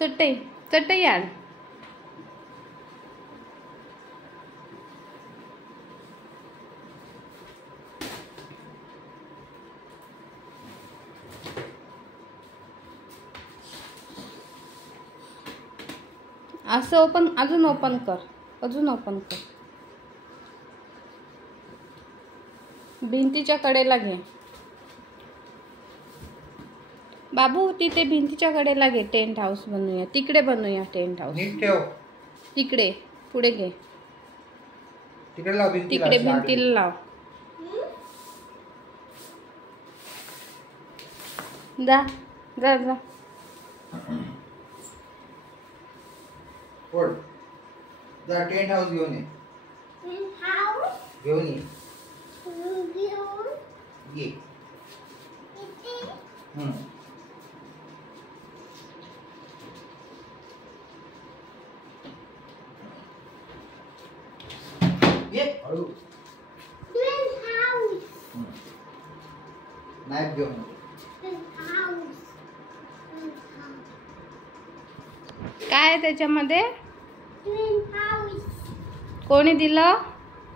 चटई चटई आण. असं ओपन, अजून ओपन कर, अजून ओपन कर. भिंतीच्या कडेला घे बाबू, तिथे भिंतीच्या कडेला घे. टेंट हाऊस बनवूया, तिकडे बनवूया टेंट हाऊस. नीट ठेव. तिकडे पुढे घे, तिकडे लाव भिंतीला. तिकडे भिंतीला लाव. जा जा जा. पड. जा टेंट हाऊस घेऊन ये. घेऊन ये. ये. ये हळू. नाईफ घेऊन ये. काय आहे त्याच्यामध्ये? कोणी दिलं?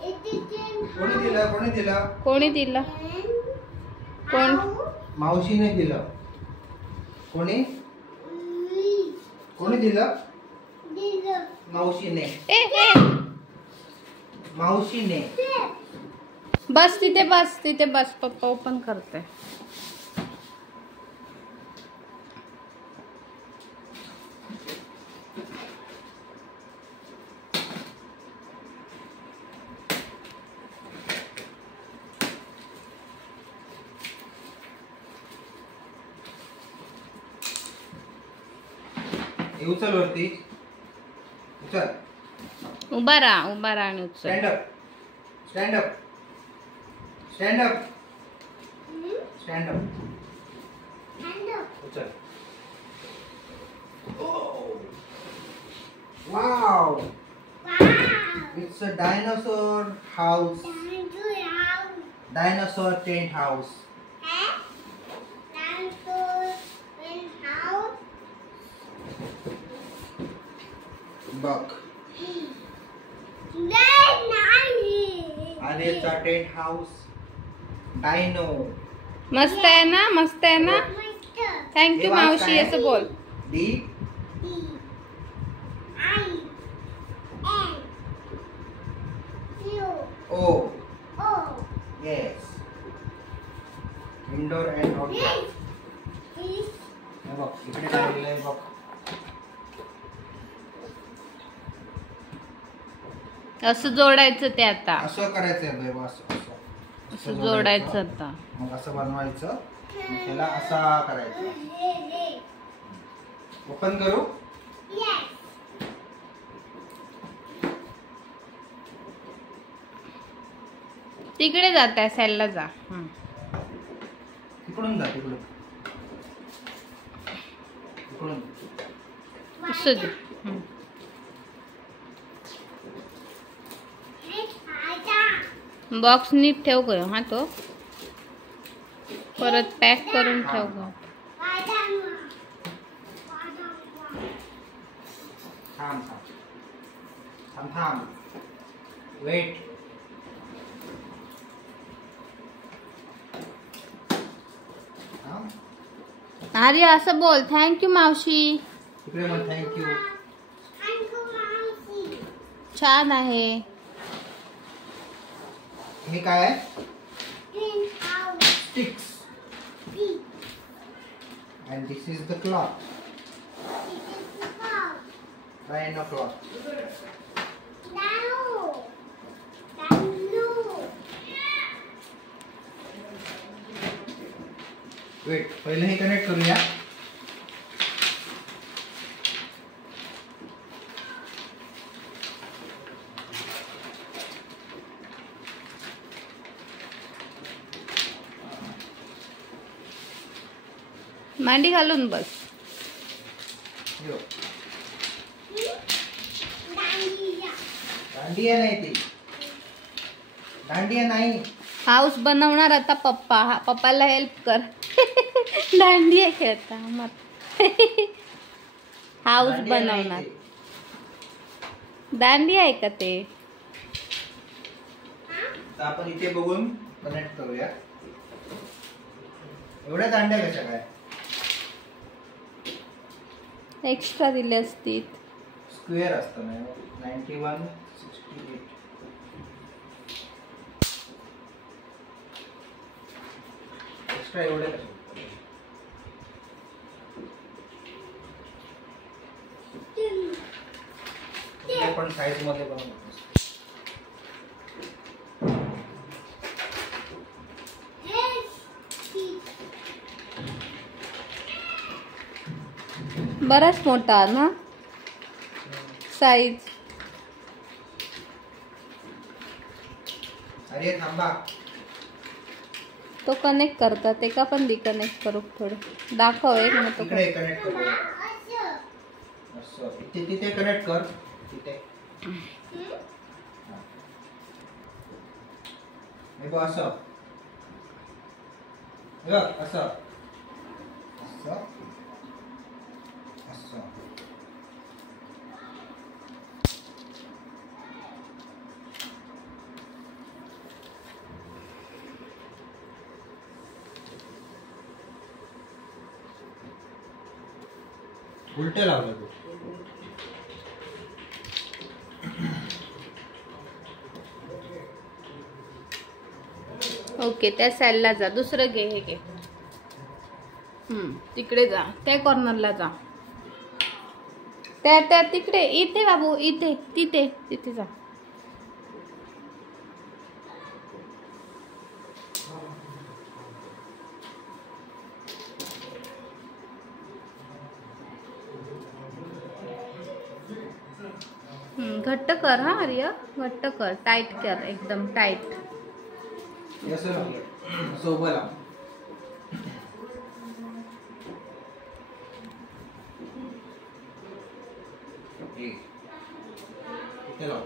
कोणी दिलं? कोणी दिलं? कोणी दिलं? कोण? मावशीने दिलं. कोणी? कोणी दिलं? मावशीने. मावशीने. बस तिथे बस, तिथे बस. पप्पा ओपन करते. उचल वरती. उचल. उभा राहा, उभा राहा आणि उचल. Stand up. Stand up. Stand up. Stand up. उचल. Wow. It's a dinosaur house. Dinosaur tent house. बघ. आर्यचा टेंट हाऊस. डायनो. मस्त आहे ना? मस्त आहे ना? थँक्यू मावशी असं बोल. D O. Yes. Indoor and outdoor. बघ इकडे काय लिहिलंय बघ. असं जोडायचं ते आता. असं करायचंय बाबा. असं असं जोडायचं आता. मग असं बनवायचं. त्याला असा करायचा. ओपन करू. तिकडे जात आहे, साईडला जा. तिकडून जा. तिकडून. तिकडून. असं दे. बॉक्स नीट ठेव गं. हा तो परत पॅक करून ठेव गं. थांब थांब थांब थांब. वेट. आर्य असं बोल. थँक्यू मावशी. तिकडे मग थँक्यू. छान आहे. हे काय आहे? Sticks. And this is the cloth. Rhino cloth. Wait, पहिले हे कनेक्ट करूया. मांडी घालून बस. दांडिया नाही ती. दांडिया नाही. हाऊस बनवणार आता पप्पा. पप्पाला हेल्प कर. दांडिया खेळता मग. हाऊस दांडी आहे ना बनवणार. इथे. दांडी आहे का ते? तर आपण इथे बघून कनेक्ट करूया. एवढ्या दांड्या कशा काय? एक्स्ट्रा दिले असतील. स्क्वेअर असतं ना 91 68. एक्स्ट्रा एवढे कशा? ते पण साईज मध्ये बनवू. बराच मोठा ना साईज. अरे थांबा. तो कनेक्ट करतात ते का पण कनेक्ट करू थोडं दाखव एक ना तो. इकडे कनेक्ट करू. असं इथे तिथे कनेक्ट कर तिथे. हे बघ असं. हे बघ असं. असं. असं. उलटे लावलं तू. ओके त्या साईडला जा. दुसरं घे हे घे. तिकडे जा त्या कॉर्नरला जा. त्या तिकडे इथे बाबू इथे तिथे तिथे जा. घट्ट कर हा आर्य. घट्ट कर. टाईट कर एकदम टाईट. असं लावलं. असं उभं लाव. इथे लाव.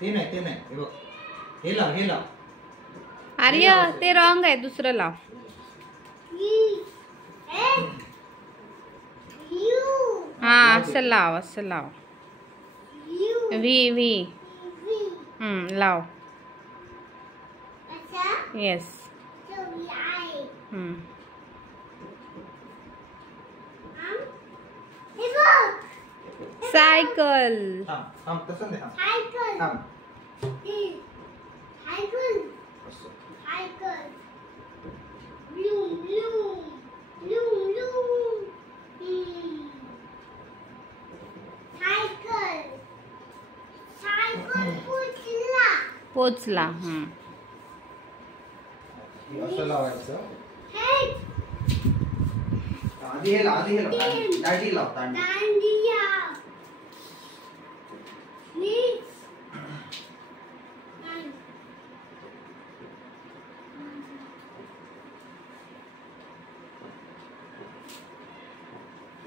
ते नाही हे बघ. हे लाव. आर्य ते रॉंग आहे. दुसरं लाव. हा असं लाव असं लाव. व्ही लाव. येस. सायकल. थांब तसं नाही. थांब. असं. पोचला. असं लावायचं. आधी हे लाव. दांडी लाव.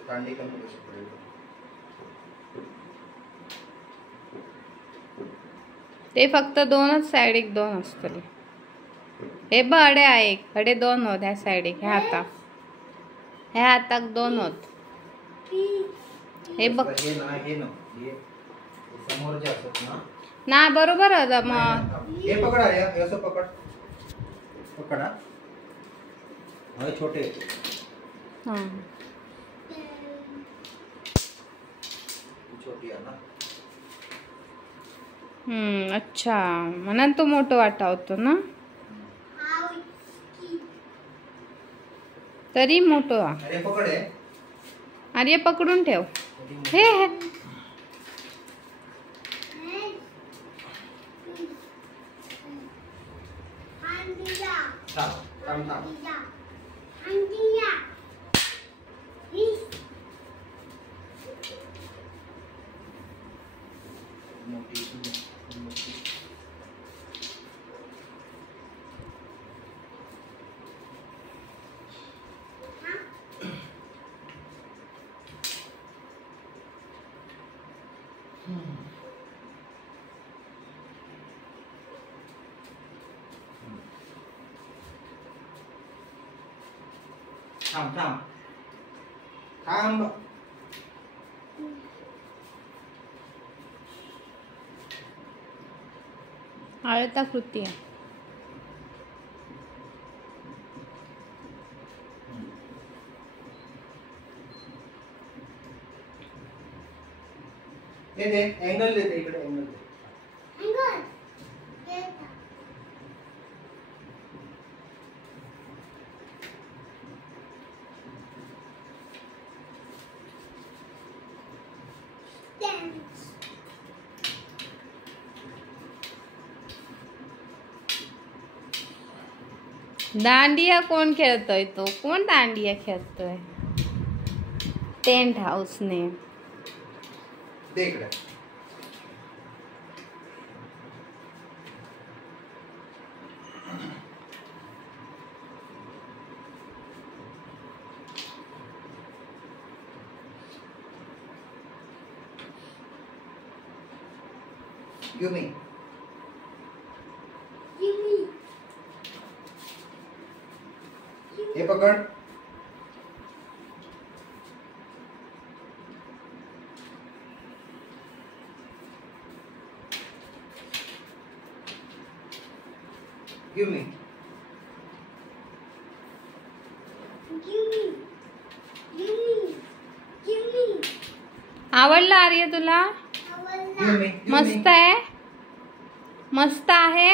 दांडी कमी कशी पडेल. ते फक्त दोनच साइड एक दोन असतले. हे बघ हडे आहे एक. हडे दोन होत ह्या साइड एक. ह्या हाताक दोन होत. हे बघ हे समोर जे असत ना बरोबर होता मग. हे पकड. हे असं पकड. हे छोटे. छोटी आहे ना. अच्छा म्हणून तो मोठं वाटा होतो ना. तरी मोठं. अरे पकड. अरे पकडून ठेव. हे थांब थांब थांब. आयताकृती आहे. हे दे अँगल दे इकडे अँगल दे. दांडिया कोण खेळतोय? तो कोण दांडिया खेळतोय? टेंट हाऊसने. दे इकडे. Give me. हे पकड. Give me. आवडला आर्य तुला? Give me. मस्त आहे. मस्त आहे.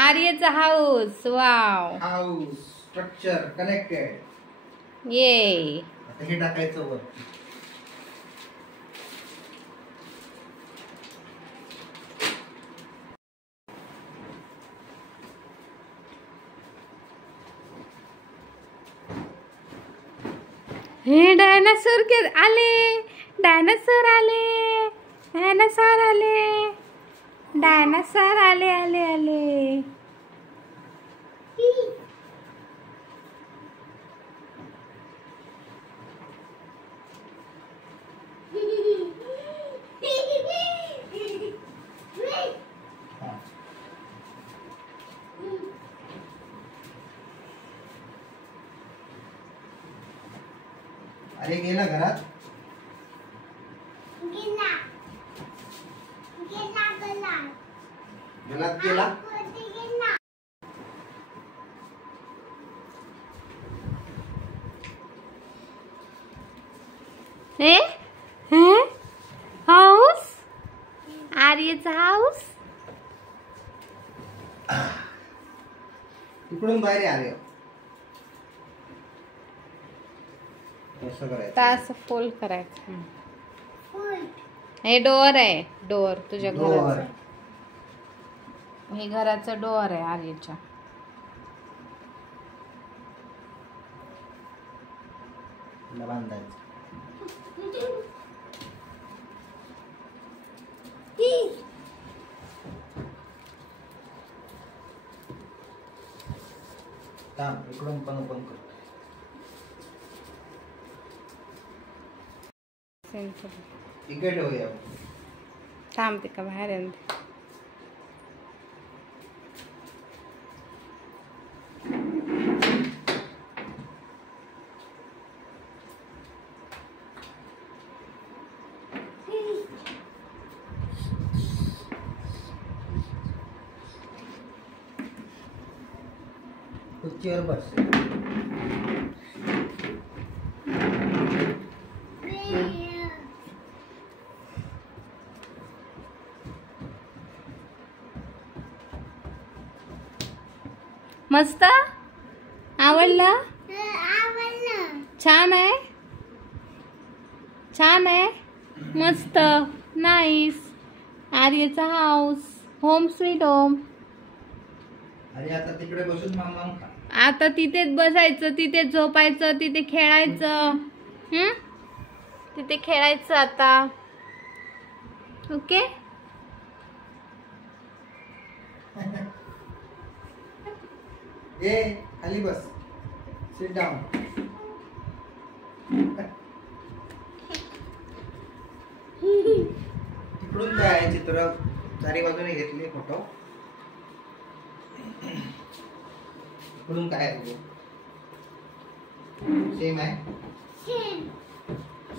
आर्यचा house. Wow. House structure connected. ये. आता हे टाकायचं वर. हे डायनासोर के आले. डायनासोर आले. डायनासोर आले. डायनासोर आले आले आले. अरे गेला घरात. घरात गेला. हे हे हाऊस. आर्यचा हाऊस. इकडून बाहेर आर्य. कसं करायचं? तास फोल्ड करायचं. हे डोअर आहे. डोअर तुझ्या घराचं. हे घराचं डोअर आहे आर्यच्या. बांधायचं. थांब इकडून पण ओपन कर. इकडे ठेवूया. थांबते का बाहेर आहे. खुर्चीवर बस. मस्त. आवडला? छान आहे. छान आहे. मस्त. नाईस. आर्यचा हाऊस. Home sweet home. आणि आता तिकडे बसून मामा खा. आता तिथेच बसायचं. तिथे झोपायचं. तिथे खेळायचं. तिथे खेळायचं आता. ओके. ए खाली बस. Sit down. तिकडून काय चित्र चारी बाजूने घेतले फोटो. इकडून काय आहे तुझे? सेम आहे.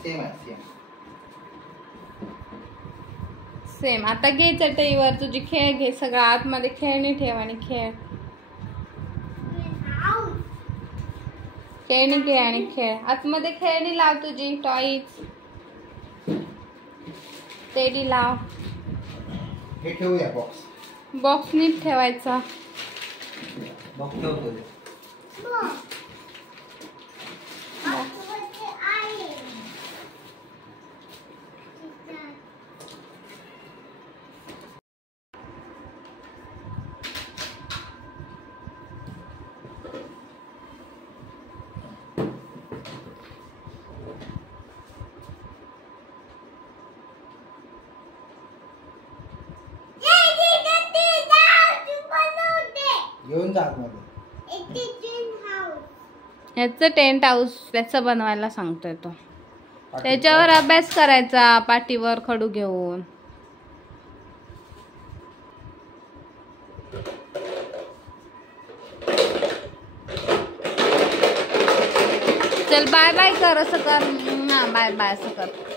सेम आहे सेम. सेम. आता घे चटईवर तुझी खेळ घे, सगळं आतमध्ये खेळणी ठेव आणि खेळ. खेळणी घे आणि खेळ. आतमध्ये खेळणी लाव तुझी टॉईज. टेडी लाव. हे ठेवूया बॉक्स. बॉक्स नीट ठेवायचा. बॉक्स ठेवतो. घेऊन जा आतमध्ये. ह्याचं टेंट हाऊस त्याचं बनवायला सांगतोय तो. त्याच्यावर अभ्यास करायचा पाठीवर खडू घेऊन. चल बाय बाय कर, असं कर. हा बाय बाय असं कर.